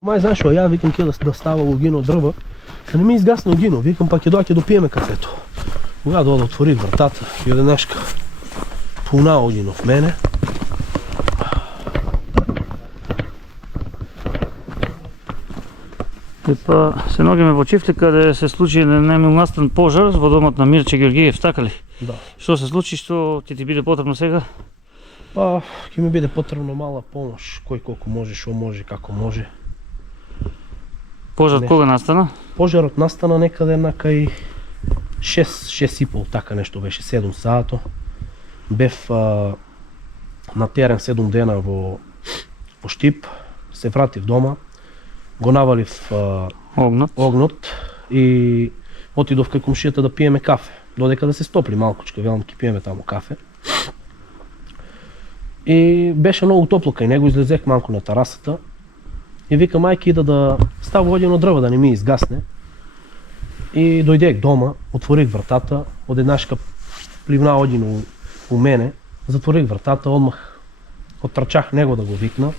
Мај знаеш што, ја викам ќе да става огино дрва, да не ми изгасне огино, викам па ќе доаѓа да пиеме кафето. Кога да отворив вратата и одеднашка пуна огино в мене. Па се наоѓаме во Чифлик каде се случи немил настан пожар во домот на Мирче Георгиев, така ли? Да. Што се случи, што ти биде потребно сега? Па ќе ми биде потребно мала помош, кој колку може, што може, како може. Пожар кога настана? Пожарот настана некаде на кај 6:30, така нешто беше, 7 сато. Бев на терен 7 дена во Штип, се вратив дома, го навалив огнот и отидов кај комшијата да пиеме кафе. Додека да се стопли малкучка, велам ќе пиеме таму кафе. И беше многу топло кај него, излезех малку на терасата и викам мајки ида да става одено дрва да не ми изгасне. И дојдех дома, отворих вратата, одеднашка пливна одино у мене, затворих вратата, одмах оттрчах него да го викна.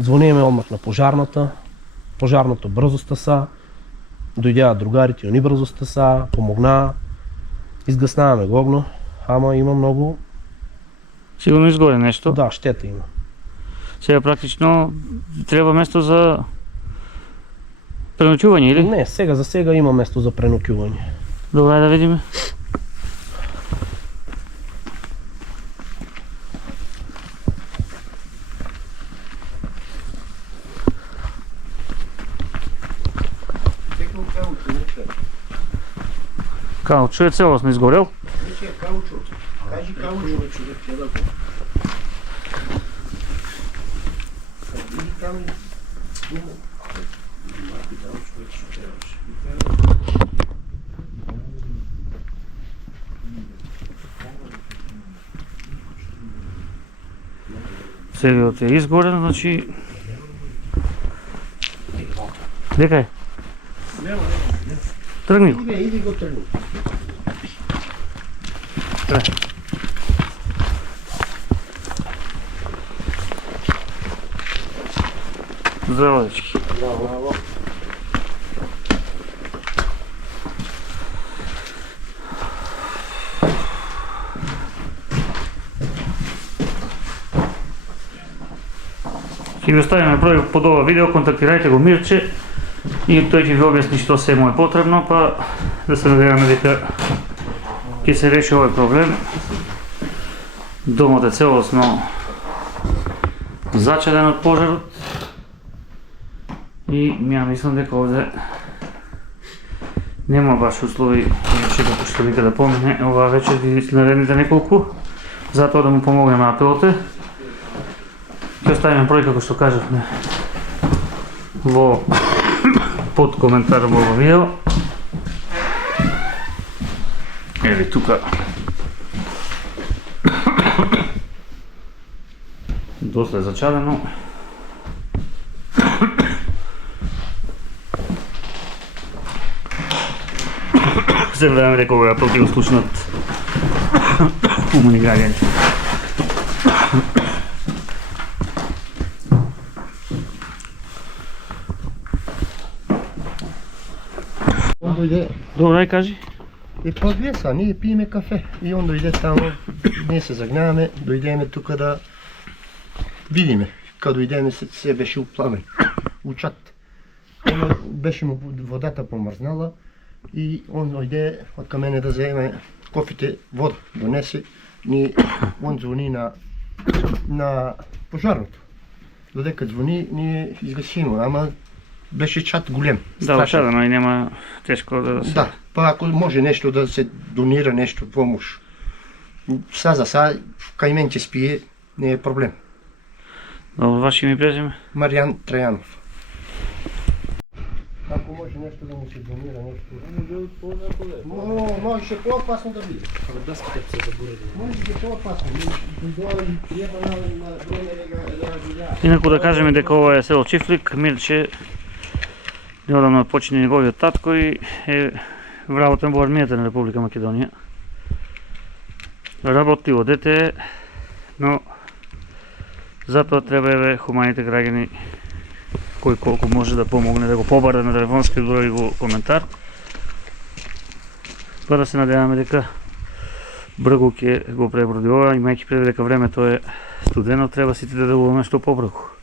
Звониме одмах на пожарната, пожарното брзо стаса, дојдеа другарите, они брзо стаса, помогнаа, изгаснаваме го огно, ама има многу... Сигурно изгоре нешто? Да, штета има. Сега практично треба место за преноќување или? Не, за сега има место за преноќување. Добре, да видиме. Каучу е целосно изгорел? Веќе каучу. Кажи каучу, човек ќе да го. Иди таму. Целиот е изгорен, значи... Дека е? Тргни го. Иди го тргни. Здраво, дечки. Браво. Ќе ви оставиме број под ова видео, контактирајте го Мирче и тој ќе ви објасни што се му е потребно, па да се надеваме дека ќе се реши овој проблем. Домот е целосно зачаден од пожарот и ја мислам дека овде нема баш услови Мирче како што вика да помине оваа вечер и наредните неколку, затоа да му помогнеме на апелоте. Ќе оставиме број како што кажавме во под коментар во ова видео. Еви тука доста е зачадено. Се време дека овој апел ќе го слушнат умни граѓани. Добре, кажи. И па глеса, ние пиеме кафе и он дојде таму, ние се загнаваме, дојдеме тука да видиме. Кога дојдеме се беше упламен, учат. Беше му водата помрзнала и он дојде од кај мене да земе кофите, вода донесе. Он звони на пожарното. Додека звони, ние изгасиме, ама беше чат голем. Да, очадено и нема тешко да се... Да, па ако може нешто да се донира, нешто помош. За кај мен ќе спие, не е проблем. Добро, ваше име и презиме? Маријан Трајанов. Ако може нешто да му се донира, нешто... Може по-опасно да биде. Даските се забореди. Може по-опасно. Инаку да кажеме дека ова е село Чифлик, Мирче неодамно почине неговиот татко и е вработен во армијата на Република Македонија. Работливо дете, но затоа треба хуманите граѓани кој колку може да помогне да го побара на телефонски број во коментар. Па да се надеваме дека бргу ќе го преброди ова, имајќи предвид дека времето е студено, треба сите да делуваме што побргу.